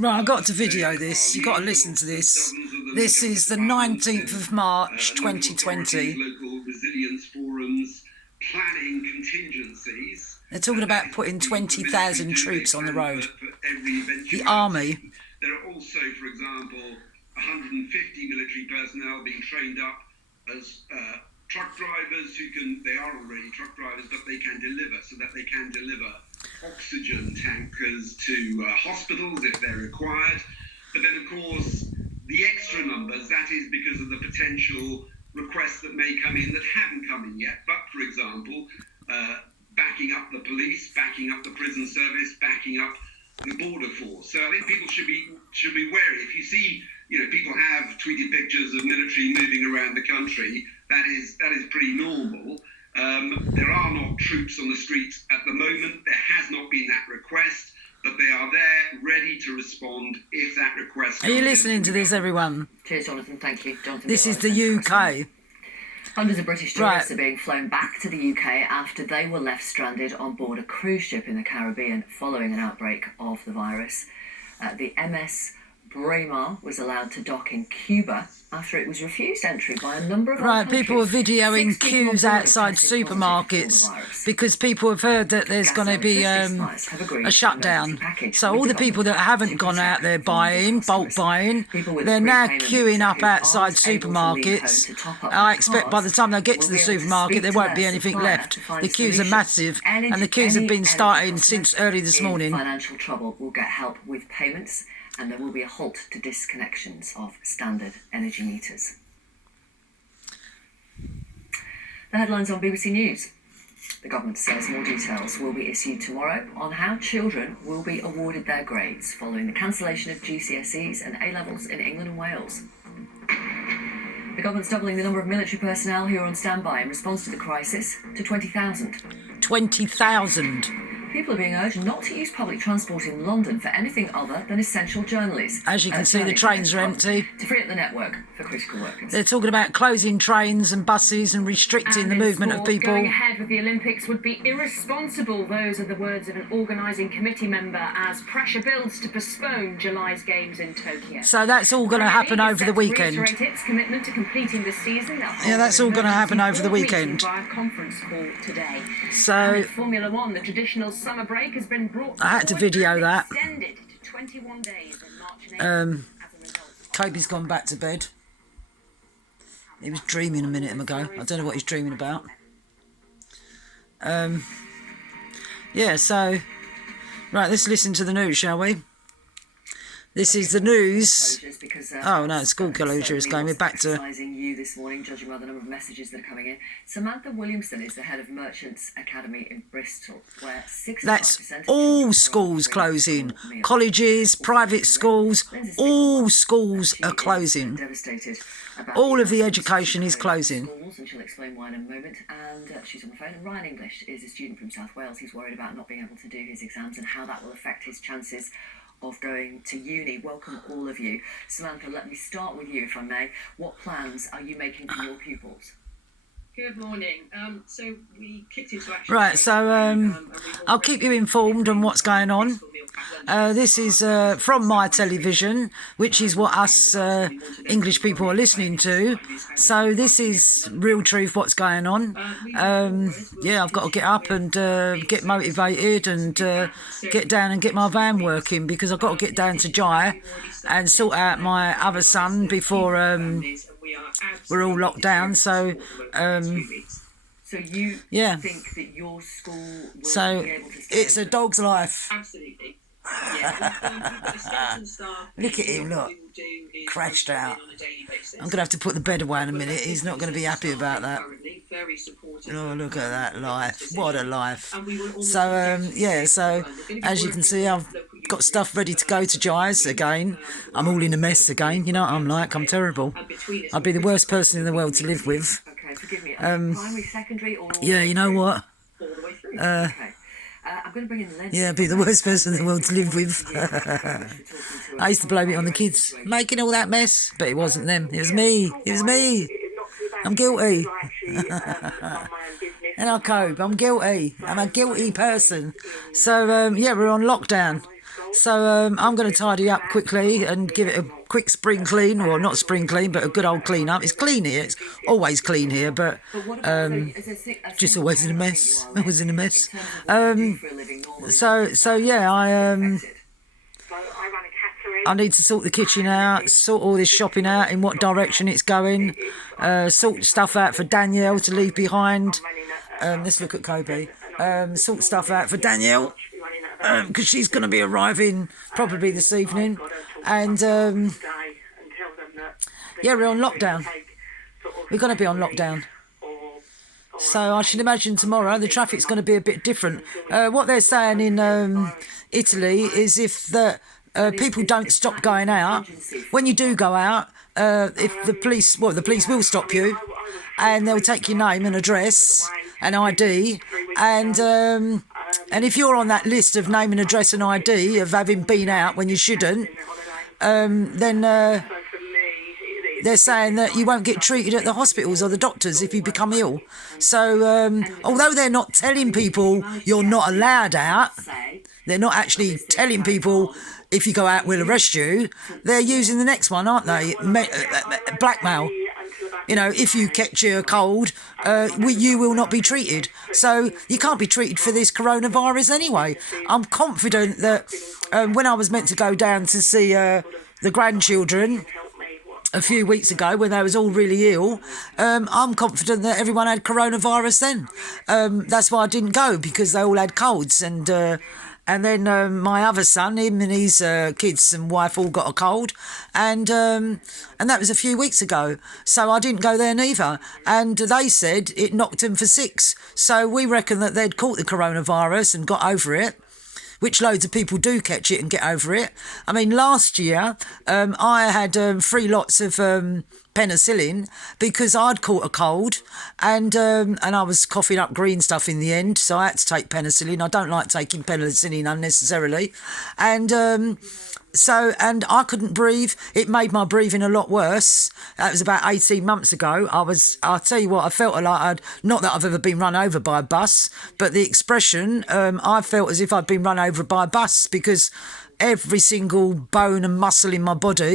Right, I've got to video this. You've got to listen to this. This is the 19th of March, 2020. Local resilience forums, planning contingencies. They're talking about putting 20,000 troops on the road. The army. There are also, for example, 150 military personnel being trained up as truck drivers they are already truck drivers, but they can deliver, so that they can deliver oxygen tankers to hospitals if they're required. But then, of course, the extra numbers, that is because of the potential requests that may come in that haven't come in yet. But, for example, backing up the police, backing up the prison service, backing up the border force. So I think people should be wary. If you see, people have tweeted pictures of military moving around the country, that is pretty normal. There are not troops on the streets at the moment. There has not been that request, but they are there, ready to respond if that request comes. Are you listening to this, everyone? Cheers, Jonathan. Thank you. Jonathan, this is the UK. Hundreds of British tourists are being flown back to the UK after they were left stranded on board a cruise ship in the Caribbean following an outbreak of the virus. The MS Braemar was allowed to dock in Cuba after it was refused entry by a number of other countries. People are videoing queues outside supermarkets because people have heard that there's going to be a shutdown. So all the people that haven't gone out there buying, bulk buying, they're now queuing up outside supermarkets. I expect by the time they get to the supermarket, there won't be anything left. The queues are massive, and the queues have been starting since early this morning. Financial trouble will get help with payments, and there will be a halt to disconnections of standard energy meters. The headlines on BBC News. The government says more details will be issued tomorrow on how children will be awarded their grades following the cancellation of GCSEs and A-levels in England and Wales. The government's doubling the number of military personnel who are on standby in response to the crisis to 20,000. 20,000. People are being urged not to use public transport in London for anything other than essential journalists. As you can see, the trains are empty. To free up the network for critical workers. They're talking about closing trains and buses and restricting the movement of people. Going ahead with the Olympics would be irresponsible. Those are the words of an organising committee member as pressure builds to postpone July's games in Tokyo. So that's all going to happen over the weekend. Its commitment to completing the season. Yeah, that's all going to happen over the weekend. Via conference call today. So Formula One, the traditional summer break has been brought. I had to video that. Extended to 21 days in March and April. Toby's gone back to bed. He was dreaming a minute ago. I don't know what he's dreaming about. Yeah, so right, let's listen to the news, shall we? This is the news. Oh no, school closure is going. We're back to you this morning, judging by the number of messages that are coming in. Samantha Williamson is the head of Merchants Academy in Bristol, where 65% that's all schools closing. Colleges, private schools, all schools are closing. All of the education is closing. And she'll explain why in a moment. And she's on the phone. And Ryan English is a student from South Wales. He's worried about not being able to do his exams and how that will affect his chances of going to uni. Welcome all of you. Samantha, let me start with you if I may. What plans are you making for your pupils? Good morning. So we kicked into action. Right, so I'll keep you informed on what's going on. This is from My Television, which is what us English people are listening to. So this is real truth, what's going on. Yeah, I've got to get up and get motivated and get down and get my van working, because I've got to get down to Jai and sort out my other son before we're all locked down. So so you think that your school will be able to stay it's a dog's life. Absolutely. Yeah, Look at him, look. Crashed out. I'm going to have to put the bed away in a minute. He's not going to be happy about that. Oh, look at that life. What a life. So, yeah, so as you can see, I've got stuff ready to go to Jai's again. I'm all in a mess again. You know what I'm like? I'm terrible. I'd be the worst person in the world to live with. Okay, forgive me. Primary, secondary, or yeah, you know what? All the way through. Okay. I'm going to bring in Len. Yeah, I'd be the worst person in the world to live with. I used to blame it on the kids, making all that mess, but it wasn't them. It was me. It was me. I'm guilty. And I cope. I'm guilty. I'm a guilty person. So, yeah, we're on lockdown. So I'm going to tidy up quickly and give it a quick spring clean, or not spring clean, but a good old clean up. It's clean here. It's always clean here, but just always in a mess. Always in a mess. So yeah, I need to sort the kitchen out, sort all this shopping out, in what direction it's going, sort stuff out for Danielle to leave behind. Let's look at Kobe. Sort stuff out for Danielle, because she's going to be arriving probably this evening. And yeah, we're on lockdown. We're going to be on lockdown. So I should imagine tomorrow the traffic's going to be a bit different. What they're saying in Italy is if the people don't stop going out, when you do go out, if the police will stop you, and they'll take your name and address and ID, and if you're on that list of name and address and ID of having been out when you shouldn't, then they're saying that you won't get treated at the hospitals or the doctors if you become ill. So although they're not telling people you're not allowed out, they're not actually telling people if you go out we'll arrest you, they're using the next one, aren't they? Blackmail. You know, if you catch a cold, you will not be treated. So you can't be treated for this coronavirus anyway. I'm confident that when I was meant to go down to see the grandchildren a few weeks ago when they was all really ill, I'm confident that everyone had coronavirus then. That's why I didn't go, because they all had colds. And then my other son, him and his kids and wife all got a cold, and that was a few weeks ago. So I didn't go there neither. And they said it knocked them for 6. So we reckon that they'd caught the coronavirus and got over it, which loads of people do catch it and get over it. I mean, last year I had 3 lots of penicillin because I'd caught a cold, and I was coughing up green stuff in the end, so I had to take penicillin. I don't like taking penicillin unnecessarily, and I couldn't breathe. It made my breathing a lot worse. That was about 18 months ago. I'll tell you what, I felt like not that I've ever been run over by a bus, but the expression, I felt as if I'd been run over by a bus, because every single bone and muscle in my body